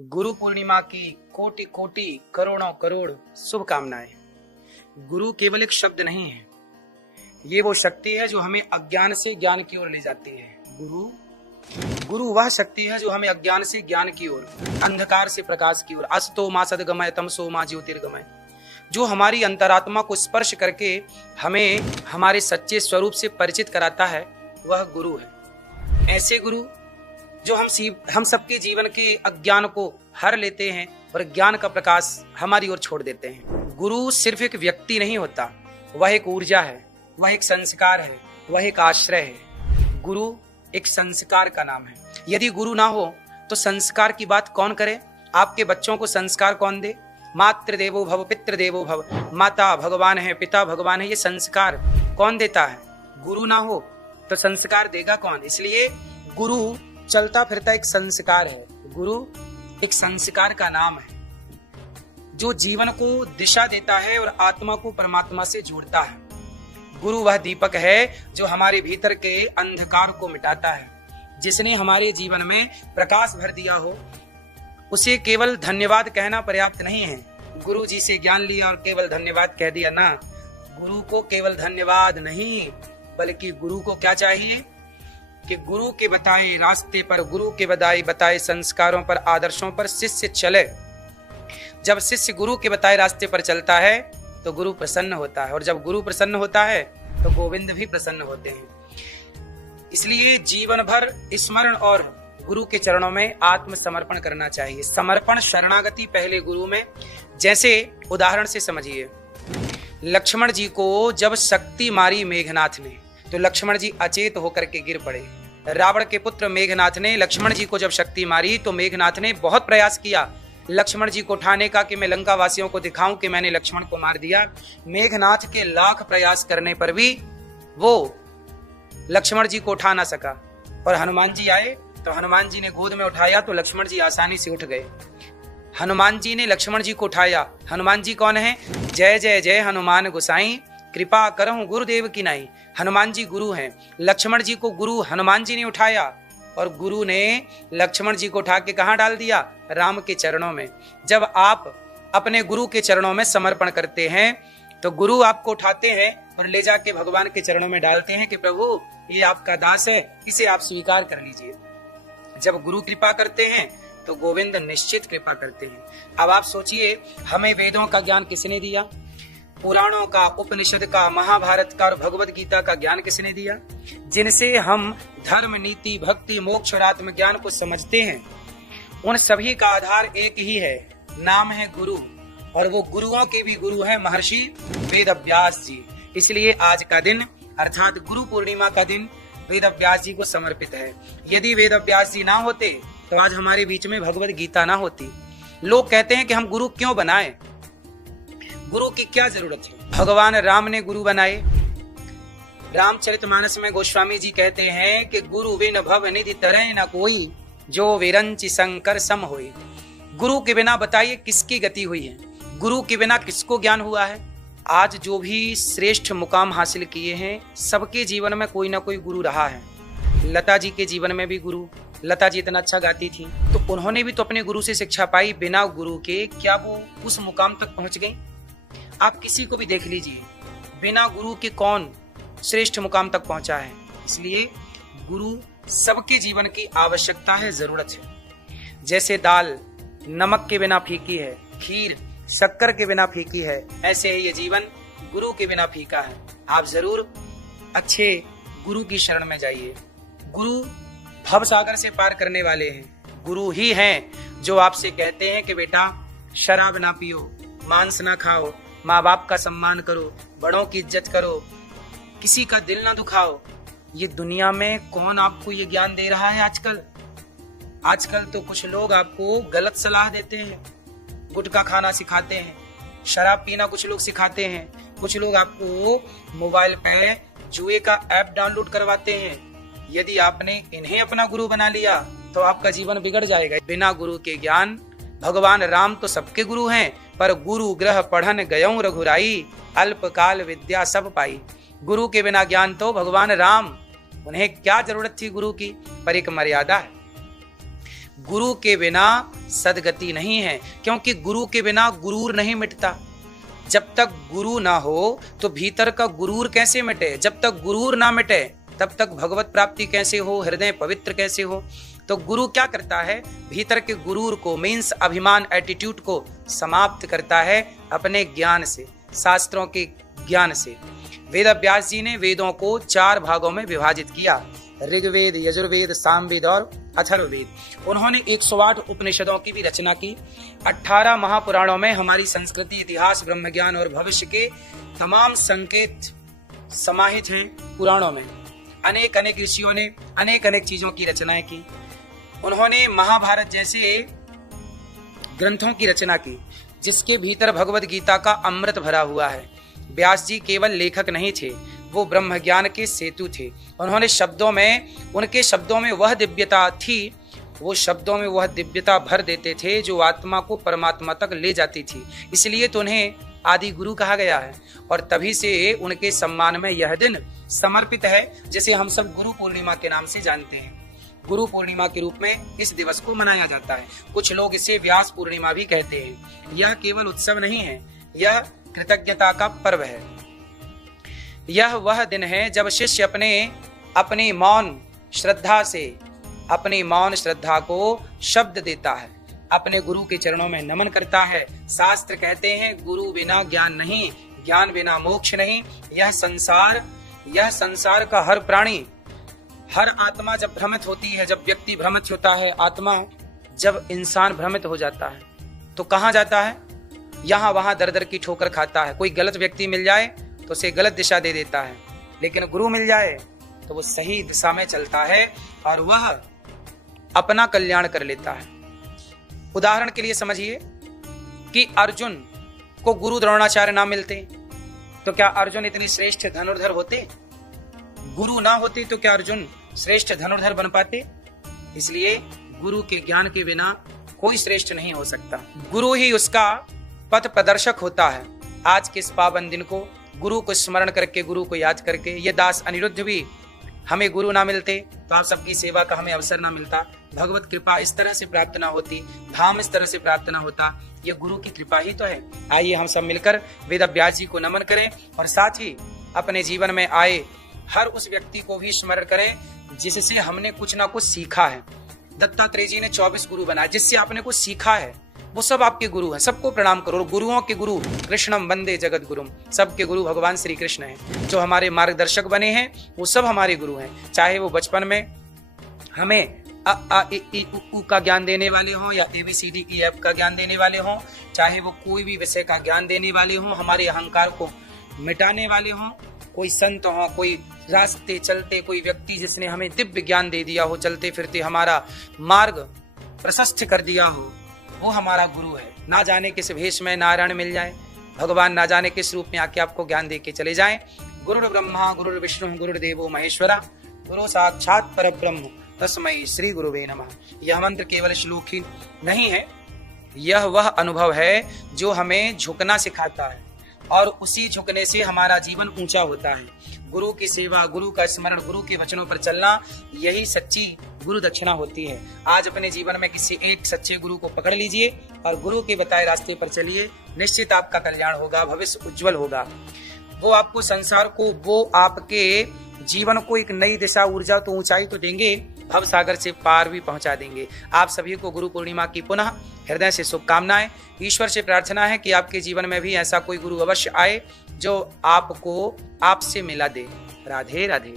गुरु पूर्णिमा की कोटि कोटि करोड़ों करोड़ शुभकामनाएं। गुरु केवल एक शब्द नहीं है, ये वो शक्ति है जो हमें अज्ञान से ज्ञान की ओर ले जाती है। गुरु वह शक्ति है जो हमें अज्ञान से ज्ञान की ओर, अंधकार से प्रकाश की ओर, असतो मा सद्गमय तमसो मा ज्योतिर्गमय, जो हमारी अंतरात्मा को स्पर्श करके हमें हमारे सच्चे स्वरूप से परिचित कराता है, वह गुरु है। ऐसे गुरु जो हम सबके जीवन के अज्ञान को हर लेते हैं और ज्ञान का प्रकाश हमारी ओर छोड़ देते हैं। गुरु सिर्फ एक व्यक्ति नहीं होता, वह एक ऊर्जा है, वह एक संस्कार है, वह एक आश्रय है। गुरु एक संस्कार का नाम है। यदि गुरु ना हो तो संस्कार की बात कौन करे? आपके बच्चों को संस्कार कौन दे? मातृ देवो भव, पितृ देवो भव, माता भगवान है, पिता भगवान है, ये संस्कार कौन देता है? गुरु ना हो तो संस्कार देगा कौन? इसलिए गुरु चलता फिरता एक संस्कार है। गुरु एक संस्कार का नाम है जो जीवन को दिशा देता है और आत्मा को परमात्मा से जोड़ता है। गुरु वह दीपक है जो हमारे भीतर के अंधकार को मिटाता है। जिसने हमारे जीवन में प्रकाश भर दिया हो, उसे केवल धन्यवाद कहना पर्याप्त नहीं है। गुरु जी से ज्ञान लिया और केवल धन्यवाद कह दिया ना, गुरु को केवल धन्यवाद नहीं, बल्कि गुरु को क्या चाहिए कि गुरु के बताए रास्ते पर, गुरु के बताए संस्कारों पर, आदर्शों पर शिष्य चले। जब शिष्य गुरु के बताए रास्ते पर चलता है तो गुरु प्रसन्न होता है, और जब गुरु प्रसन्न होता है तो गोविंद भी प्रसन्न होते हैं। इसलिए जीवन भर स्मरण और गुरु के चरणों में आत्मसमर्पण करना चाहिए। समर्पण, शरणागति पहले गुरु में। जैसे उदाहरण से समझिए, लक्ष्मण जी को जब शक्ति मारी मेघनाथ ने तो लक्ष्मण जी अचेत होकर के गिर पड़े। रावण के पुत्र मेघनाथ ने लक्ष्मण जी को जब शक्ति मारी तो मेघनाथ ने बहुत प्रयास किया लक्ष्मण जी को उठाने का, कि मैं लंका वासियों को दिखाऊं कि मैंने लक्ष्मण को मार दिया। मेघनाथ के लाख प्रयास करने पर भी वो लक्ष्मण जी को उठा ना सका, और हनुमान जी आए तो हनुमान जी ने गोद में उठाया तो लक्ष्मण जी आसानी से उठ गए। हनुमान जी ने लक्ष्मण जी को उठाया। हनुमान जी कौन है? जय जय जय हनुमान गोसाई, कृपा करहूं गुरुदेव की नाई। हनुमान जी गुरु हैं। लक्ष्मण जी को गुरु हनुमान जी ने उठाया, और गुरु ने लक्ष्मण जी को उठा के कहां डाल दिया? राम के चरणों में। जब आप अपने गुरु के चरणों में समर्पण करते हैं तो गुरु आपको उठाते हैं और ले जाके भगवान के चरणों में डालते हैं कि प्रभु ये आपका दास है, इसे आप स्वीकार कर लीजिए। जब गुरु कृपा करते हैं तो गोविंद निश्चित कृपा करते हैं। अब आप सोचिए, हमें वेदों का ज्ञान किसने दिया? पुराणों का, उपनिषद का, महाभारत का और भगवद गीता का ज्ञान किसने दिया? जिनसे हम धर्म, नीति, भक्ति, मोक्ष और आत्मज्ञान को समझते हैं, उन सभी का आधार एक ही है, नाम है गुरु। और वो गुरुओं के भी गुरु हैं महर्षि वेदव्यास जी। इसलिए आज का दिन अर्थात गुरु पूर्णिमा का दिन वेदव्यास जी को समर्पित है। यदि वेदव्यास जी ना होते तो आज हमारे बीच में भगवद गीता ना होती। लोग कहते हैं कि हम गुरु क्यों बनाए, गुरु की क्या जरूरत है? भगवान राम ने गुरु बनाए। रामचरितमानस में गोस्वामी जी कहते हैं कि गुरु बिन भव निधि तरह न कोई, जो विरंचि शंकर सम होई। गुरु के बिना बताइए किसकी गति हुई है? गुरु के बिना किसको ज्ञान हुआ है? आज जो भी श्रेष्ठ मुकाम हासिल किए हैं, सबके जीवन में कोई ना कोई गुरु रहा है। लता जी के जीवन में भी गुरु, लता जी इतना अच्छा गाती थी तो उन्होंने भी तो अपने गुरु से शिक्षा पाई। बिना गुरु के क्या वो उस मुकाम तक पहुंच गई? आप किसी को भी देख लीजिए, बिना गुरु के कौन श्रेष्ठ मुकाम तक पहुंचा है। इसलिए गुरु सबके जीवन की आवश्यकता है, जरूरत है। जैसे दाल नमक के बिना फीकी है, खीर शक्कर के बिना फीकी है, ऐसे ही ये जीवन गुरु के बिना फीका है। आप जरूर अच्छे गुरु की शरण में जाइए। गुरु भव सागर से पार करने वाले हैं। गुरु ही हैं जो आपसे कहते हैं कि बेटा शराब ना पियो, मांस ना खाओ, माँ बाप का सम्मान करो, बड़ों की इज्जत करो, किसी का दिल ना दुखाओ। ये दुनिया में कौन आपको ये ज्ञान दे रहा है आजकल? आजकल तो कुछ लोग आपको गलत सलाह देते हैं, गुटखा खाना सिखाते हैं, शराब पीना कुछ लोग सिखाते हैं, कुछ लोग आपको मोबाइल पे जुए का ऐप डाउनलोड करवाते हैं। यदि आपने इन्हें अपना गुरु बना लिया तो आपका जीवन बिगड़ जाएगा। बिना गुरु के ज्ञान, भगवान राम तो सबके गुरु हैं, पर गुरु ग्रह पढ़न गयऊं रघुराई, अल्पकाल विद्या सब पाई। गुरु के बिना ज्ञान तो भगवान राम, उन्हें क्या जरूरत थी गुरु की? पर एक मर्यादा है। गुरु के बिना सदगति नहीं है, क्योंकि गुरु के बिना गुरूर नहीं मिटता। जब तक गुरु ना हो तो भीतर का गुरूर कैसे मिटे? जब तक गुरूर ना मिटे तब तक भगवत प्राप्ति कैसे हो, हृदय पवित्र कैसे हो? तो गुरु क्या करता है? भीतर के गुरूर को, मीन्स अभिमान, एटीट्यूड को समाप्त करता है अपने ज्ञान से, शास्त्रों के ज्ञान से। वेद व्यास जी ने वेदों को 4 भागों में विभाजित किया, ऋग्वेद, यजुर्वेद, सामवेद और अथर्ववेद। उन्होंने 108 उपनिषदों की भी रचना की। 18 महापुराणों में हमारी संस्कृति, इतिहास, ब्रह्म ज्ञान और भविष्य के तमाम संकेत समाहित हैं पुराणों में। अनेक अनेक ऋषियों ने अनेक अनेक चीजों की रचनाएं की। उन्होंने महाभारत जैसे ग्रंथों की रचना की, जिसके भीतर भगवत गीता का अमृत भरा हुआ है। व्यास जी केवल लेखक नहीं थे, वो ब्रह्म ज्ञान के सेतु थे। उन्होंने उनके शब्दों में वह दिव्यता थी, वो शब्दों में वह दिव्यता भर देते थे जो आत्मा को परमात्मा तक ले जाती थी। इसलिए तो उन्हें आदि गुरु कहा गया है, और तभी से उनके सम्मान में यह दिन समर्पित है, जिसे हम सब गुरु पूर्णिमा के नाम से जानते हैं। गुरु पूर्णिमा के रूप में इस दिवस को मनाया जाता है। कुछ लोग इसे व्यास पूर्णिमा भी कहते हैं। यह केवल उत्सव नहीं है, यह कृतज्ञता का पर्व है। यह वह दिन है जब शिष्य अपनी मौन श्रद्धा को शब्द देता है, अपने गुरु के चरणों में नमन करता है। शास्त्र कहते हैं गुरु बिना ज्ञान नहीं, ज्ञान बिना मोक्ष नहीं। यह संसार का हर प्राणी, हर आत्मा जब भ्रमित होती है, जब व्यक्ति भ्रमित होता है, आत्मा जब इंसान भ्रमित हो जाता है तो कहाँ जाता है? यहाँ वहां दर दर की ठोकर खाता है। कोई गलत व्यक्ति मिल जाए तो उसे गलत दिशा दे देता है, लेकिन गुरु मिल जाए तो वो सही दिशा में चलता है और वह अपना कल्याण कर लेता है। उदाहरण के लिए समझिए कि अर्जुन को गुरु द्रोणाचार्य ना मिलते तो क्या अर्जुन इतनी श्रेष्ठ धनुर्धर होते? गुरु ना होते तो क्या अर्जुन श्रेष्ठ धनुर्धर बन पाते? इसलिए गुरु के ज्ञान के बिना कोई श्रेष्ठ नहीं हो सकता। गुरु ही उसका पथ प्रदर्शक होता है। आज के इस पावन दिन को गुरु को स्मरण करके, गुरु को याद करके, ये दास अनिरुद्ध भी हमें गुरु ना मिलते तो आप सबकी सेवा का हमें अवसर ना मिलता, भगवत कृपा इस तरह से प्राप्त ना होती, धाम इस तरह से प्राप्त ना होता। ये गुरु की कृपा ही तो है। आइए हम सब मिलकर वेद व्यास जी को नमन करें और साथ ही अपने जीवन में आए हर उस व्यक्ति को भी स्मरण करें जिससे हमने कुछ ना कुछ सीखा है। दत्तात्रेय जी ने 24 गुरु बनाए, जिससे आपने कुछ सीखा है वो सब आपके गुरु हैं। सबको प्रणाम करो। गुरुओं के गुरु कृष्णम वंदे जगत गुरुम, सबके गुरु भगवान श्री कृष्ण हैं। जो हमारे मार्गदर्शक बने हैं वो सब हमारे गुरु हैं। चाहे वो बचपन में हमें अ आ इ ई उ का ज्ञान देने वाले हों या ABCDEF का ज्ञान देने वाले हों, चाहे वो कोई भी विषय का ज्ञान देने वाले हों, हमारे अहंकार को मिटाने वाले हों, कोई संत हो, कोई रास्ते चलते कोई व्यक्ति जिसने हमें दिव्य ज्ञान दे दिया हो, चलते फिरते हमारा मार्ग प्रशस्त कर दिया हो, वो हमारा गुरु है। ना जाने किस भेष में नारायण मिल जाए, भगवान ना जाने किस रूप में आके आपको ज्ञान दे के चले जाएं। गुरुर् ब्रह्मा गुरुर्विष्णु गुरुर्देवो महेश्वरा, गुरु साक्षात परब्रह्म तस्मै श्री गुरुवे नमः। यह मंत्र केवल श्लोक ही नहीं है, यह वह अनुभव है जो हमें झुकना सिखाता है और उसी झुकने से हमारा जीवन ऊंचा होता है। गुरु की सेवा, गुरु का स्मरण, गुरु के वचनों पर चलना, यही सच्ची गुरु दक्षिणा होती है। आज अपने जीवन में किसी एक सच्चे गुरु को पकड़ लीजिए और गुरु के बताए रास्ते पर चलिए, निश्चित आपका कल्याण होगा, भविष्य उज्जवल होगा। वो आपको संसार को, वो आपके जीवन को एक नई दिशा, ऊर्जा तो ऊंचाई तो देंगे, भव सागर से पार भी पहुंचा देंगे। आप सभी को गुरु पूर्णिमा की पुनः हृदय से शुभकामनाएं। ईश्वर से प्रार्थना है कि आपके जीवन में भी ऐसा कोई गुरु अवश्य आए जो आपको आपसे मिला दे। राधे राधे।